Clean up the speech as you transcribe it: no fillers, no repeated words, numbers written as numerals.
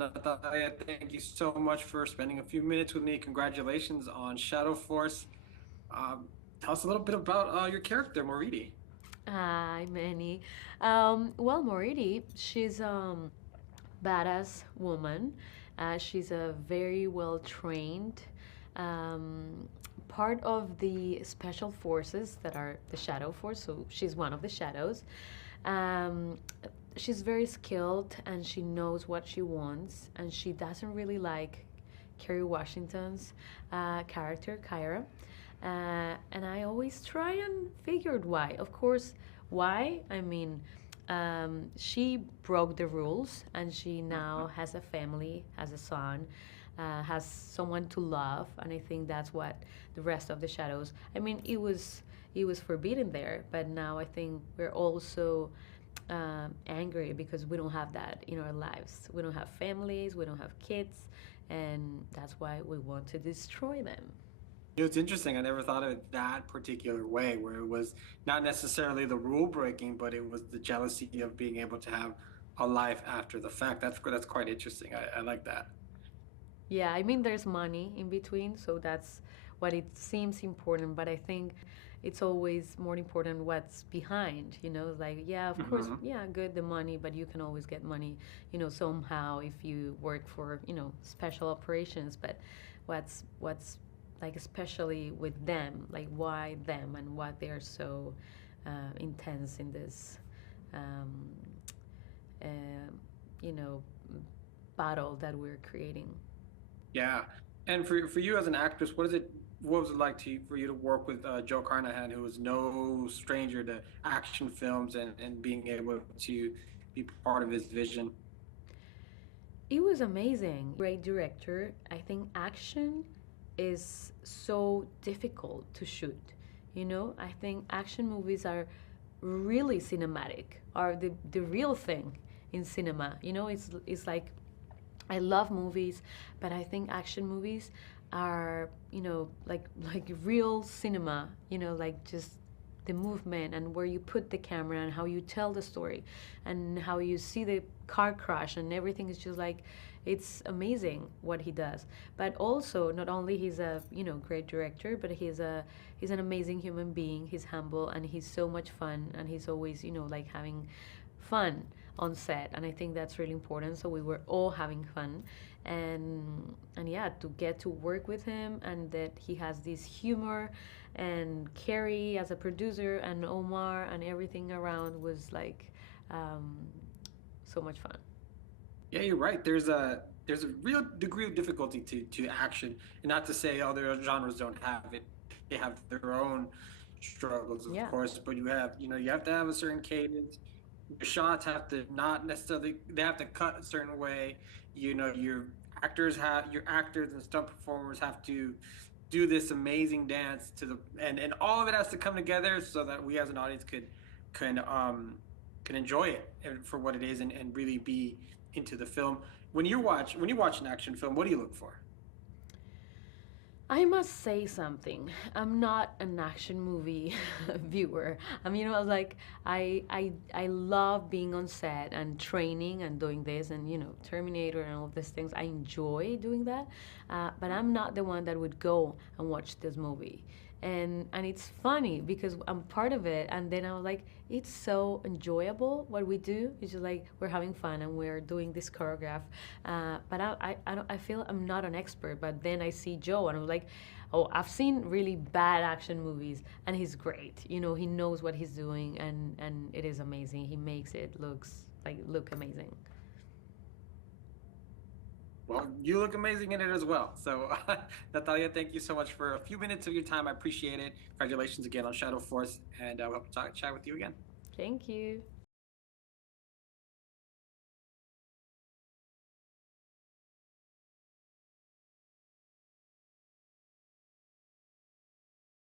Natalia, thank you so much for spending a few minutes with me. Congratulations on Shadow Force. Tell us a little bit about your character, Moridi. Hi, Manny. Well, Moridi, she's badass woman. She's a very well trained um, part of the special forces that are the Shadow Force. So she's one of the shadows. Um, she's very skilled and she knows what she wants, and she doesn't really like Kerry Washington's character, Kyrah. And I always try and figured why. Of course, why? I mean, she broke the rules and she now has a family, has a son, has someone to love, and I think that's what the rest of the shadows. I mean, it was forbidden there, but now I think we're also angry because we don't have that in our lives. We don't have families, we don't have kids, and that's why we want to destroy them. It's interesting. I never thought of it that particular way, where it was not necessarily the rule breaking, but it was the jealousy of being able to have a life after the fact. That's quite interesting. I like that. Yeah, I mean, there's money in between, so that's what it seems important, but I think it's always more important what's behind, like, yeah, of course, Hmm. yeah, good, the money, but you can always get money, somehow if you work for, special operations, but what's like, especially with them, like, why them and what they're so intense in this, um, uh, you know, battle that we're creating. Yeah. And for you as an actress, what was it like for you to work with Joe Carnahan, who was no stranger to action films and being able to be part of his vision? It was amazing. Great director. I think action is so difficult to shoot. I think action movies are really cinematic, are the real thing in cinema. It's like I love movies, but I think action movies are, like real cinema, like just the movement and where you put the camera and how you tell the story and how you see the car crash and everything is just like it's amazing what he does. But also not only he's a, great director, but he's an amazing human being. He's humble and he's so much fun and he's always, like having fun on set, and I think that's really important. So we were all having fun, and and yeah, to get to work with him and that he has this humor, and Carrie as a producer and Omar and everything around was like um, so much fun. Yeah, you're right. There's a real degree of difficulty to action, and not to say other genres don't have it. They have their own struggles, of Yeah. course, but you have to have a certain cadence. Your shots have to not necessarily they have to cut a certain way. Your actors and stunt performers have to do this amazing dance to the and all of it has to come together so that we as an audience can um can enjoy it for what it is and really be into the film. When you watch an action film, what do you look for? I must say something. I'm not an action movie viewer. I mean, like I love being on set and training and doing this and Terminator and all of these things. I enjoy doing that, but I'm not the one that would go and watch this movie. And it's funny because I'm part of it, and then I was like, it's so enjoyable what we do. It's just like we're having fun and we're doing this choreograph, but I feel I'm not an expert. But then I see Joe, and I'm like, oh, I've seen really bad action movies, and he's great. He knows what he's doing, and it is amazing. He makes it look amazing. Well, you look amazing in it as well. So, Natalia, thank you so much for a few minutes of your time. I appreciate it. Congratulations again on Shadow Force, and I hope to chat with you again. Thank you.